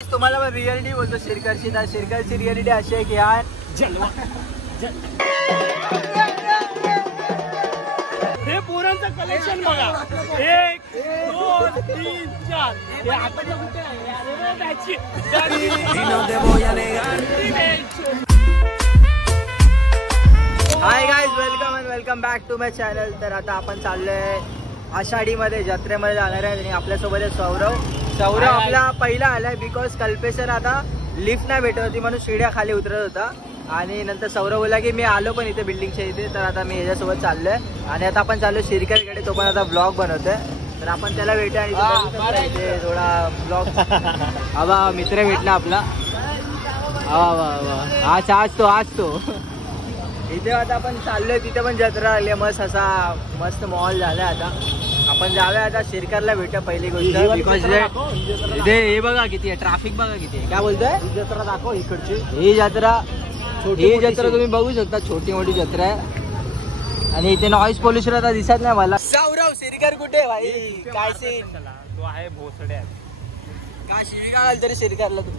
तुम्हाला पण रिअलिटी बोलतो शिरकरची. तर शिरकरची रिअलिटी अशी आहे की यार हे पोरांचं कलेक्शन बघा. 1 2 3 4 हे हाताच्या कुठे आहे मॅची. Hi guys, welcome and welcome back to my channel. तर आता आपण चाललोय आषाढीमध्ये जत्रेमध्ये जाणार आहे आणि आपल्यासोबत आहे सौरव आपला पहिला आलाय बिकॉज कल्पेशन आता लिफ्ट नाही भेटत होती म्हणून शिड्या खाली उतरत होता. आणि नंतर सौरव बोला की मी आलो पण इथे बिल्डिंगच्या इथे. तर आता मी याच्यासोबत चाललोय आणि आता आपण चाललो शिरकरकडे. तो पण आता ब्लॉग बनवतोय तर आपण त्याला भेटू आणि थोडा ब्लॉग. हा मित्र भेटला आपला. आज तो इथे आता आपण चाललोय. तिथे पण जत्रा आली मस्त, असा मस्त मॉल झालाय. आता आपण जाऊया आता शिरकरला भेटूया पहिली गोष्ट. बिकॉज इथे हे बघा किती आहे, ट्रॅफिक बघा किती आहे. काय बोलतोय, जत्रा दाखव इकडची. ही जत्रा तुम्ही बघू शकता, छोटी मोठी जत्रा आहे. आणि इथे नॉईज पोल्युशन आता दिसत नाही मला. सौरव शिरकर कुठे भाई, काय सीन. तो आहे भोसड्यात. काय शिरकर घाल तरी शिरकरला तू.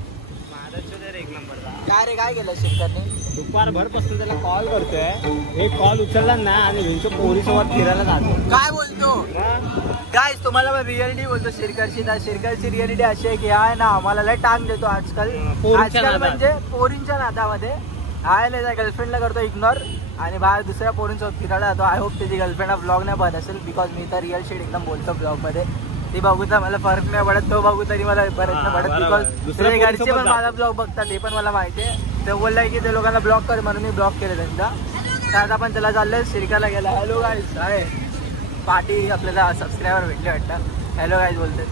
एक नंबरला काय रे, काय केलं शिरकरने. दुपारभर पासून त्याला कॉल करतोय. एक कॉल उचलला ना आणि त्यांच्या पोरीसोबत फिरायला जातो. काय बोलतो गाईज, तुम्हाला पण रिअलिटी बोलतो शिरकरची. तर शिरकरची रिअलिटी अशी आहे की आहे ना, आम्हाला लय टांग देतो आजकाल म्हणजे पोरींच्या नादामध्ये. आहे ना, गर्लफ्रेंडला करतो इग्नोर आणि बाहेर दुसऱ्या पोरींसोबत फिरायला जातो. आय होप त्याची गर्लफ्रेंड हा ब्लॉग नाही बघत असेल बिकॉज मी तर रिअल शेड एकदम बोलतो ब्लॉगमध्ये. ती बघू तर मला फरक नाही पडत, तो बघू तरी मला फरक नाही पडत बिकॉज दुसरे घरचे पण माझा ब्लॉग बघतात, ते पण मला माहिती आहे. ते बोललाय की ते लोकांना ब्लॉक कर म्हणून मी ब्लॉक केलं त्यांचा. तर आता आपण त्याला चाललोय शिरकरला गेला. हॅलो गाईज, आहे पार्टी आपल्याला सबस्क्रायबर भेटले वाटतं. हॅलो गाईज बोलते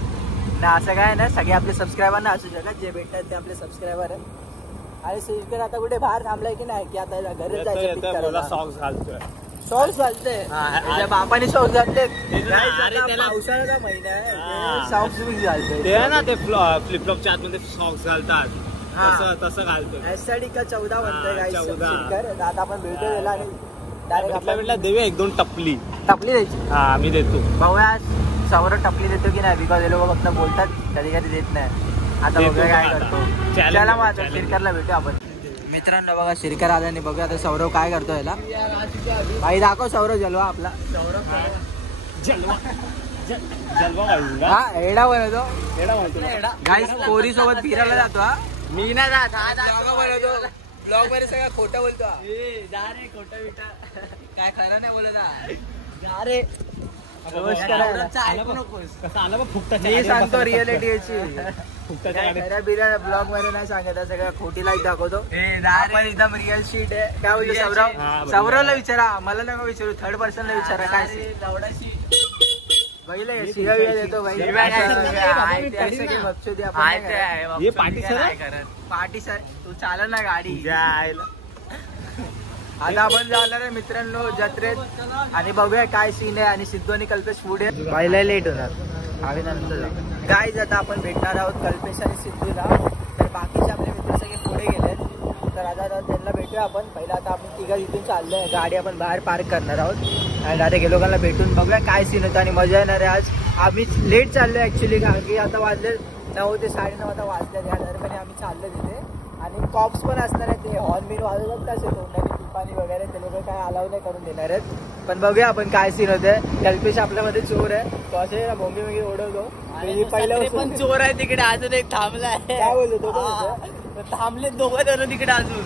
ना, असं काय ना, सगळे आपले सबस्क्रायबर ना असू शकत, जे भेटतात ते आपले सबस्क्रायबर आहे. आणि शिरकर आता कुठे बाहेर थांबलाय की नाही, की आता घरी जायचं. सॉक्स घालतोय, सॉक्स घालते बापाने सॉक्स घातले. पावसाळ्याचा महिना आहे, सॉक्स बिक्स घालते ते ना, ते फ्लिपफ्लॉपच्या आतमध्ये सॉक्स घालतात तसं घालतो. एसआयडी का 14 म्हणतोय शिरकर. आता आपण भेटू गेला आणि डायरेक्ट आपल्या देऊया 1-2 टपली द्यायची. हा मी देतो. बघूया सौरव टपली देतो की नाही, बिकॉज हे लोक फक्त बोलतात, कधी कधी देत नाही. आता बघूया काय करतो. चला मग आता शिरकरला भेटू आपण. मित्रांनो बघा शिरकर आला आणि बघूया आता सौरव काय करतो. याला भाई दाखव सौरव जलवा आपला. हा एडा बनवतो गाईस, पोरी सोबत फिरायला जातो. हा मी नाही जात बनवतो ब्लॉग मध्ये, सगळं खोटं बोलतो. जा रे खोटं बिटा, काय खरं नाही बोलत. जा रे सांगतो रिअलिटी याची. ब्लॉग मध्ये नाही सांगत, सगळं खोटी लाईक दाखवतो. एकदम रिअल शीट आहे. काय बोलतो सौरव. सौरवला विचारा, मला नका विचारू, थर्ड पर्सनला विचारा. काय देतो पार्टी सर, तू चाल ना गाडी. आता आपण जाणार आहे मित्रांनो जत्रेत आणि बघूया काय सीन आहे. आणि सिद्धू आणि कल्पेश पुढे पहिला लेट होणार आम्ही नंतर. गाईज आता आपण भेटणार आहोत कल्पेश आणि सिद्धूला. तर बाकीचे आपले मित्र सगळे पुढे गेलेत, तर आता त्यांना भेटूया आपण. पहिला आता आपण तिघा इथून चाललोय, गाडी आपण बाहेर पार्क करणार आहोत आणि डायरेक्ट हे लोकांना भेटून बघूया काय सीन होतं आणि मजा येणार आहे. आज आम्ही लेट चाललोय ऍक्च्युली, कारण की आता वाजले 9 ते 9:30 आता वाजले. या दरम्यान आम्ही चाललो तिथे आणि कॉप्स पण असणार आहेत. ते हॉर्न बिन वाजवतात तसे तोंडाने पिपाणी वगैरे, ते लोक काय अलाव नाही करून देणार आहेत. पण बघूया आपण काय सीन होते. कल्पेश आपल्यामध्ये चोर आहे, तो असे बोंबी वगैरे ओढवतो. पहिल्या पण चोर आहे तिकडे, अजून एक थांबलाय. काय बोलतो तो, थांबले दोघं जण तिकडे अजून.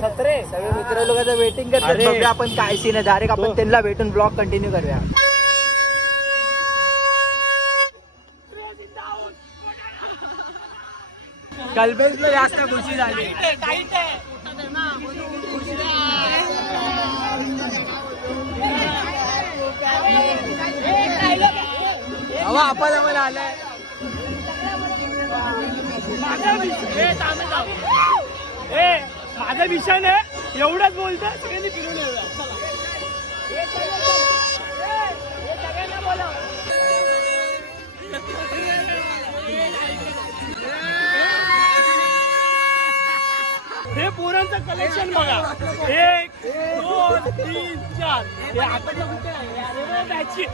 सगळे मित्र लोकांचं वेटिंग करतात. बघूया आपण काय सीन आहे. डायरेक्ट आपण त्यांना भेटून ब्लॉग कंटिन्यू करूया. कल्पेशला जास्त खुशी झाली. हवा आपण आलाय. माझा विषय नाही, एवढंच बोलतो. सगळ्यांनी फिरून हे पोरांचं कलेक्शन बघा. 1 2 3 4 हे आताच्या कुठे आहे? अरे बॅची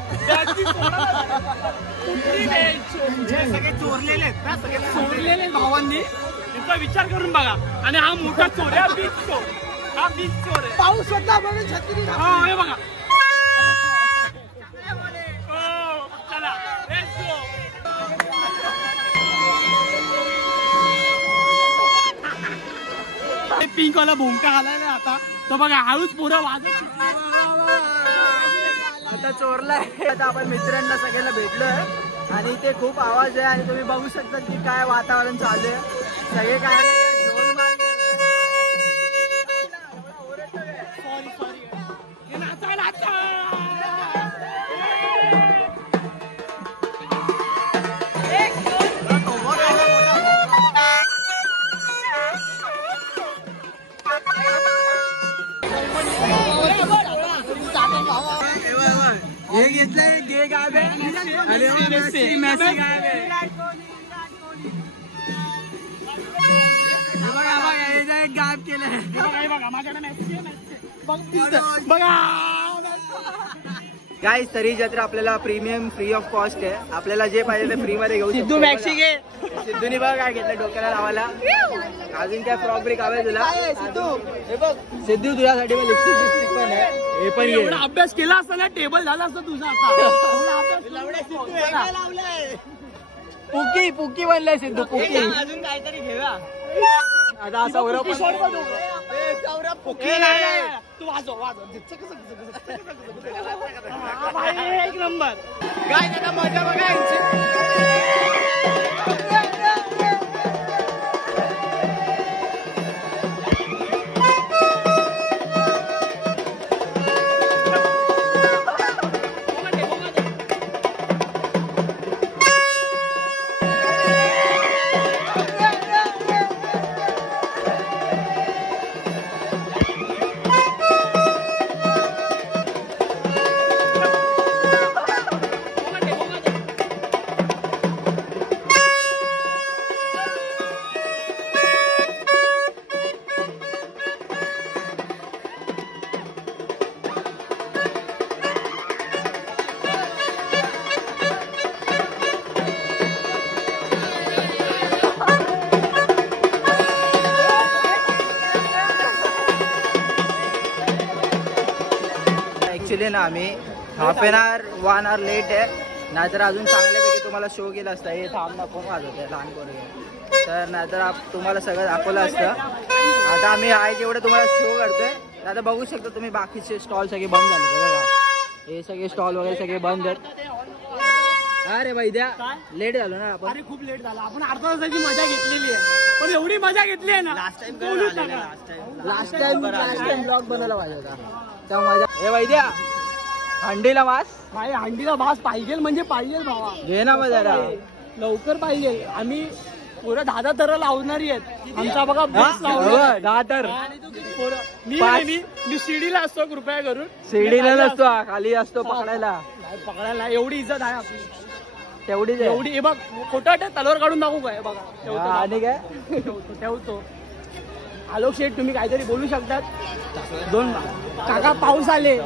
सगळे चोरलेले आहेत ना, सगळे चोरलेले भावांनी. त्याचा विचार करून बघा. आणि हा मोठा चोर आहे, बीच चोर. हा बीच चोर आहे. पाऊस होता म्हणून छत्री. हा हे बघा. चला पिंक वाला भूमिका घालायला आता तो बघा. हळूच पुरं वाजत आता चोरलाय. आता आपण मित्रांना सगळ्यांना भेटलोय आणि इथे खूप आवाज आहे आणि तुम्ही बघू शकता की काय वातावरण चालू आहे. सगळे काय हे घेतलंय गे गाव गाब केलंय बघा. गाईस तरी जत्रा आपल्याला प्रीमियम फ्री ऑफ कॉस्ट आहे. आपल्याला जे पाहिजे ते फ्री मध्ये घेऊ. सिद्धू मॅक्सी घे. सिद्धूनी बघा काय घेतलं डोक्याला लावायला. अजून काय फ्रॉक ब्रिक हवे तुला? सिद्धू तुझ्यासाठी लिपस्टिक पण आहे. हे पण एवढा अभ्यास केला असता ना टेबल झाला असता तुझा. पुकी पुकी बनलाय सिद्धू. पुकी अजून काहीतरी घेऊया आता. असं तू वाजव एक नंबर. काय त्याला मजा बघायची. ऍक्च्युली ना आम्ही half an hour 1 hour late आहे. नाहीतर अजून चांगल्यापैकी तुम्हाला शो केला असता. हे थांब नको वाजवत आहे लहान पोरगे. तर नाहीतर तुम्हाला सगळं दाखवलं असतं. आता आम्ही आहे जेवढं तुम्हाला शो करतोय. आता बघू शकता तुम्ही बाकीचे स्टॉल सगळे बंद झाले. बघा हे सगळे स्टॉल वगैरे सगळे बंद आहेत. अरे वैद्या लेट झालो ना आपण. अरे खूप लेट झाला. आपण अर्धा तासाची मजा घेतलेली आहे. पण एवढी मजा घेतली आहे ना. लास्ट टाइम ब्लॉग बनवला पाहिजे होता. त्या मजा. हे वैद्या हंडीला वास. भाई हंडीला वास पाहिजे म्हणजे पाहिजे भावा. घे ना मग जरा लवकर पाहिजे. आम्ही पुरं 10 तर लावणारी आहेत. आमचा बघा बस 10 तर. मी शिडीला असतो कृपया करून. शिडीला नसतो खाली असतो पकडायला. एवढी इज्जत आहे आपली. तेवढीच एवढी. हे बघ खोटा तलवार काढून दाखवू काय बघा. आणि काय ठेवतो. आलोक शेठ तुम्ही काहीतरी बोलू शकतात. 2 काका पाऊस आले.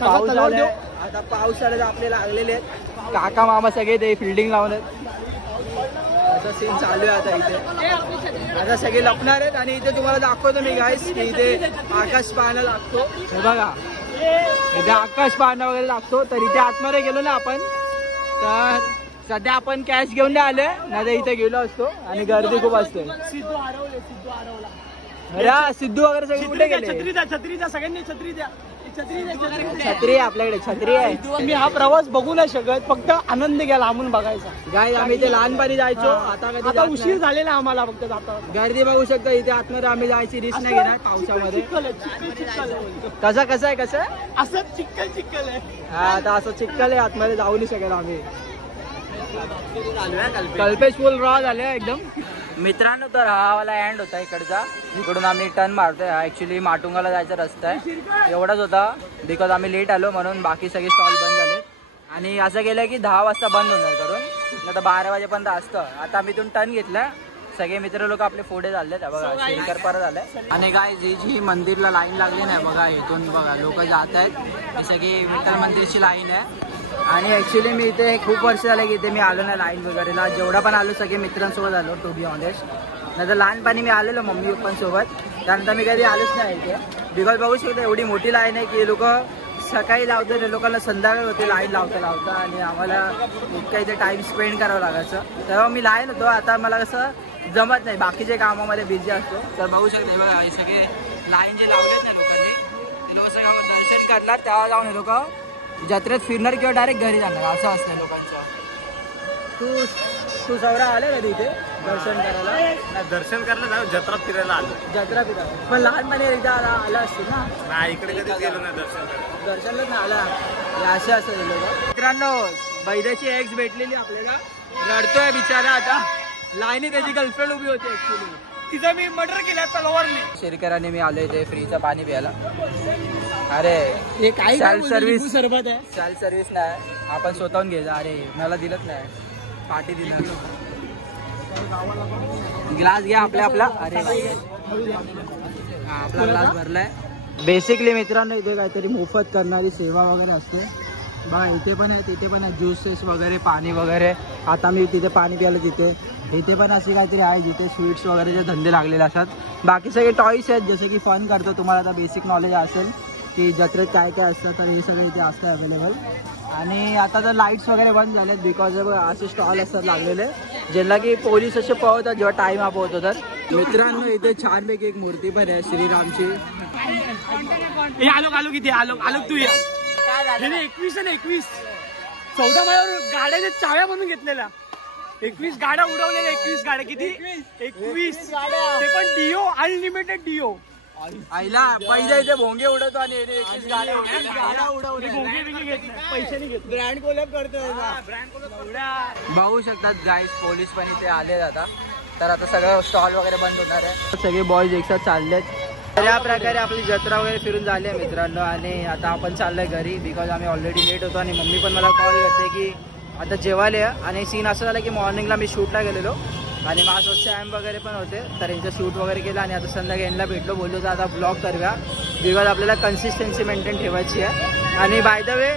पाऊस आले. आता पाऊस आले तर आपले लागलेले आहेत. काका मामा सगळे ते फिल्डिंग लावून असं सीन चालू आहे आता इथे. आता सगळे लपणार आहेत आणि इथे तुम्हाला दाखवतो मी गाईस की इथे आकाश पाहणं लागतो. हे बघा इथे आकाश पाहणं वगैरे लागतो. तर इथे आतमध्ये गेलो ना आपण. तर सध्या आपण कॅश घेऊन नाही आले. नाही तर इथे गेलो असतो आणि गर्दी खूप असते. सिद्धू हरवले. अरे सिद्धू वगैरे सगळे कुठे गेले? छत्री द्या सगळ्यांनी. छत्री द्या. छत्री आहे आपल्याकडे. छत्री आहे. मी हा प्रवास बघू नाही शकत. फक्त आनंद घ्या लांबून बघायचा. गाय आम्ही इथे लहानपणी जायचो. आता कधी उशीर झालेला आम्हाला फक्त जाता. गर्दी बघू शकता इथे आतमध्ये. आम्ही जायची रिस्क नाही घेणार पावसामध्ये. कसं आहे असं चिक्कल आहे. हा आता असं चिक्कल आहे. आतमध्ये जाऊ नाही शकेल आम्ही. कल्पेश फुल रॉ झाले एकदम. मित्रांनो तर हा वाला एंड होता इकडचा. इकडून आम्ही टर्न मारतोय. हा ऍक्च्युली माटुंगाला जायचा रस्ता आहे. एवढाच होता बिकॉज आम्ही लेट आलो म्हणून बाकी सगळे स्टॉल बंद झाले. आणि असं केलं की 10 वाजता बंद होणार करून. आता 12 वाजेपर्यंत असतं. आता आम्ही इथून टर्न घेतला. सगळे मित्र लोक आपले पुढे चाललेत बघा. शेरकर परत आलाय. आणि काय जी मंदिरला लाईन लागली नाही बघा, इथून बघा लोक जात आहेत. ही सगळी विठ्ठल मंदिरची लाईन आहे. आणि ऍक्च्युली मी इथे खूप वर्ष झाले की इथे मी आलो नाही लाईन वगैरेला. जेवढा पण आलो सगळे मित्रांसोबत आलो टू बी ऑनेस्ट. नाही तर लहानपणी मी आलेलो मम्मी पप्पांसोबत, त्यानंतर मी कधी आलोच नाही इथे. बिकॉज बघू शकतो एवढी मोठी लाईन आहे की लोक सकाळी लावतात, लोकांना संध्याकाळ होते लाईन लावता आणि आम्हाला इतका इथे टाइम स्पेंड करावं लागायचं. तेव्हा मी लाईन होतो. आता मला कसं जमत नाही, बाकीच्या कामामध्ये बिझी असतो. तर बघू शकते बघा हे सगळे लाईन जे लावलेत ना लोकांनी, ते लोक सगळं दर्शन करणार. तेव्हा जाऊन हे लोक जत्रेत फिरणार किंवा डायरेक्ट घरी जाणार असं असतं लोकांचं. तू सौरा आले का तिथे दर्शन करायला? नाही, दर्शन करायला जाऊ, जत्रा फिरायला आलो. जत्रा फिरायला पण लहानपणी एकदा आला असतो ना? नाही, इकडे कधीच गेलो नाही दर्शन करायला. दर्शनलाच ना आला. असे असं लोक. मित्रांनो बैदाची एक्स भेटलेली आपल्याला, रडतोय बिचारा आता. लाईनी त्याची गर्लफ्रेंड उभी होती ऍक्च्युली. तिथं मी मर्डर केला तलवारने. शेरकरांनी मी आलोय ते फ्रीचं पाणी प्यायला. अरे हे काय सेल्फ सर्व्हिस, सरबत आहे. सेल्फ सर्व्हिस नाही, आपण स्वतःहून घ्यायचं. अरे मला दिलंच नाही, पार्टी दिला. ग्लास घ्या आपला. अरे आपला ग्लास भरलाय. बेसिकली मित्रांनो इथे काहीतरी मोफत करणारी सेवा वगैरे असते बघा. इथे पण आहे, तिथे पण आहे, ज्यूसेस वगैरे, पाणी वगैरे. आता मी तिथे पाणी प्यायला तिथे. इथे पण अशी काहीतरी आहे जिथे स्वीट्स वगैरेचे धंदे लागलेले असतात. बाकी सगळे टॉईस आहेत जसे की फन करतो. तुम्हाला आता बेसिक नॉलेज असेल की जत्रेत काय काय असतं, तर हे सगळे इथे असतं अवेलेबल. आणि आता तर लाईट्स वगैरे बंद झालेत बिकॉज असे स्टॉल असतात लागलेले ज्यांना की पोलीस असे पळवतात जेव्हा टाइम आप होतो. तर मित्रांनो इथे छानपैकी एक मूर्ती पण आहे श्रीरामची. आलो किती आलो तू या. 21 आणि 21 14 माळ्यावर गाड्याच्या चाव्या बनवून घेतलेल्या. 21 गाड्या उडवलेल्या. 21 गाड्या किती? 21 ते पण डिओ, अनलिमिटेड डिओ. आईला पहिल्या इथे भोंगे उडवतो आणि 21 गाड्या उडवले. भोंगे बिंगे घेत नाही, पैसे नाही घेत. ब्रँड कोलॅब करतोय. बघू शकतात गाईज पोलीस पण इथे आले आता. तर आता सगळं स्टॉल वगैरे बंद होणार आहे. सगळे बॉयज एकसाथ चाललेत. तर या प्रकारे आपली जत्रा वगैरे फिरून झाली आहे मित्रांनो. आणि आता आपण चाललोय घरी बिकॉज आम्ही ऑलरेडी लेट होतो. आणि मम्मी पण मला कॉल करते की आता जेवायला. आणि सीन असं झालं की मॉर्निंगला मी शूटला गेलेलो आणि माझं स्टॅम्प वगैरे पण होते. तर यांचं शूट वगैरे केलं आणि आता संध्याकाळी यांना भेटलो. बोललो तर आता ब्लॉग करूया बिकॉज आपल्याला कन्सिस्टन्सी मेंटेन ठेवायची आहे. आणि बाय द वे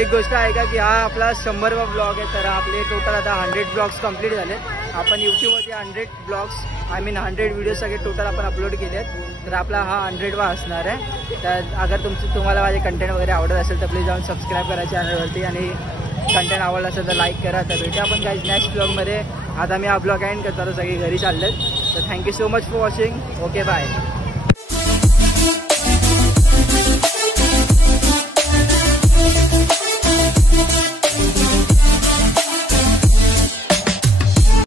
एक गोष्ट आहे का की हा आपला 100वा ब्लॉग आहे. तर आपले टोटल आता 100 ब्लॉग्स कंप्लीट झाले. आपण यूट्यूबवरती 100 ब्लॉग्स 100 व्हिडिओ सगळे टोटल आपण अपलोड केले आहेत. तर आपला हा 100वा असणार आहे. तर अगर तुम्हाला माझे कंटेंट वगैरे आवडत असेल तर प्लीज जाऊन सबस्क्राईब करा चॅनलवरती. आणि कंटेंट आवडला असेल तर लाईक करा. तर भेटूया आपण काही नेक्स्ट ब्लॉगमध्ये. आता मी हा ब्लॉग एंड करतो. सगळी घरी चाललेत. तर thank you so much for watching. Okay bye.